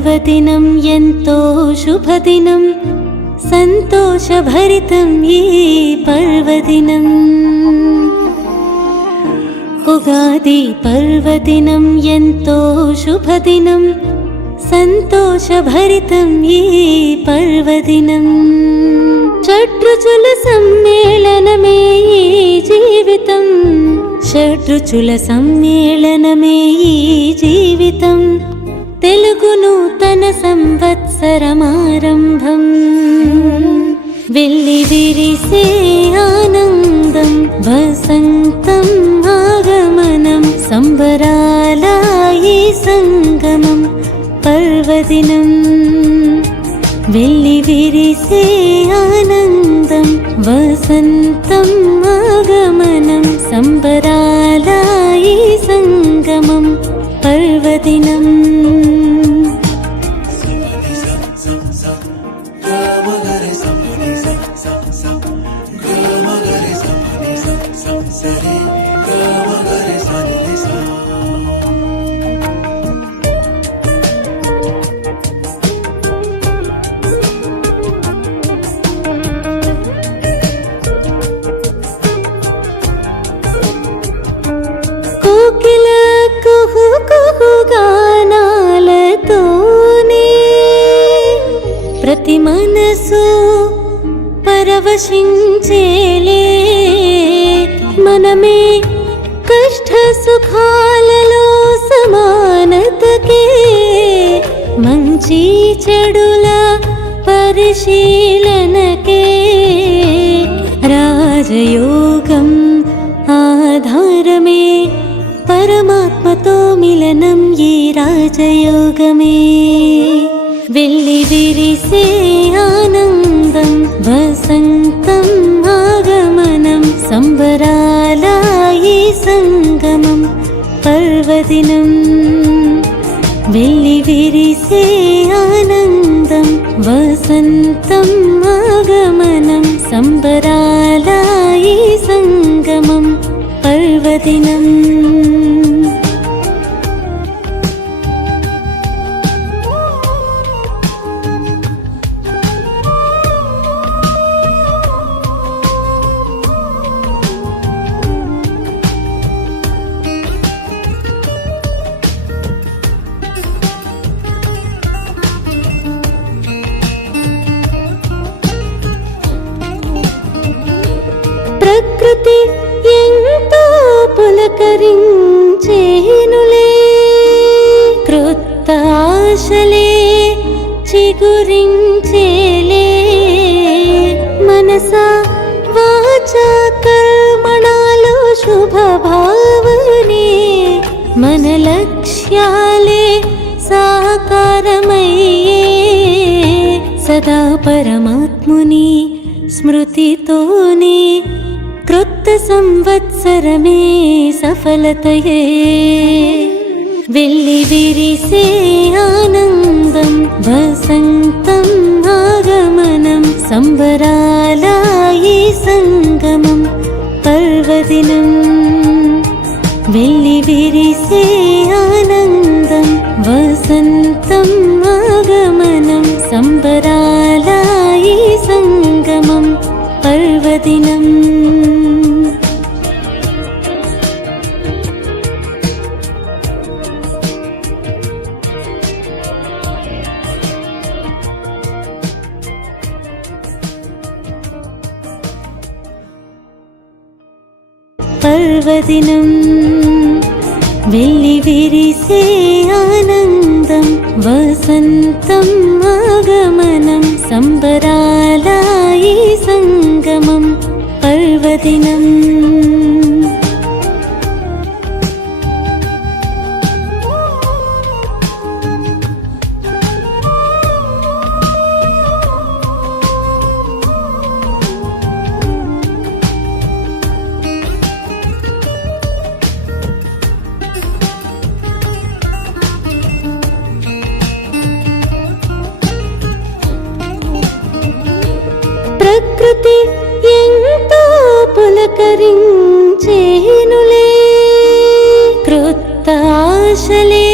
गादिनं यन्तोषुभदिनं सन्तोषभरितंगादि पर्वदिनं। यन्तोषुभदिनम् సంతోషభరితం ఈ పర్వదినం. షడ్రుచుల సమ్మేళనమే ఈ జీవితం. షడ్రుచుల సమ్మేళనమే ఈ జీవితం. తెలుగు నూతన సంవత్సరమారంభం. వెళ్ళి విరిసే ఆనందం బస வசனம் வெள்ளி விரிசே ஆனந்தம் வசந்தம் ஆகமனம் சம்பராலாயி சங்கமம் பர்வதினம். சரி. ప్రతి మనసు పరవశించేలే. మనమే కష్ట సుఖాలలో సమానతకే. మంచి చెడుల పరిశీలనకే. రాజయోగం ఆధారమే. పరమాత్మతో మిలనం ఈ రాజయోగమే. வெள்ளி விரிசே ஆனந்தம் வசந்தம் ஆகமனம் சம்பராலாயி சங்கமம் பர்வதினம். வெள்ளி விரிசே ஆனந்தம் வசந்தம் ஆகமனம் சம்பராலாயி சங்கமம் பர்வதினம். ప్రకృతి ఎంతో పులకరించేనులే. క్రొత్త చిగురించేలే. మనస వాచ కర్మణాలు శుభభావనే మన లక్ష్యాలే సాకారమయ్యే. సదా పరమాత్ముని స్మృతితోనే సంవత్సరమే సఫలతయే వెళ్ళి విరిసే ఆనందం వసంతం ఆగమనం సంబరాల ఈ సంగమం పర్వదినం వెళ్ళి విరిసే ఆనందం వసంతం ఆగమనం సంబరాల ఈ సంగమం పర్వదినం பர்வதினம். வெள்ளி விரிசே ஆனந்தம் வசந்தம் ஆகமனம் சம்பராலாயி சங்கமம் பர்வதினம். స్థుతి ఎంతో పులకరించేనులే. కృత్తాశలే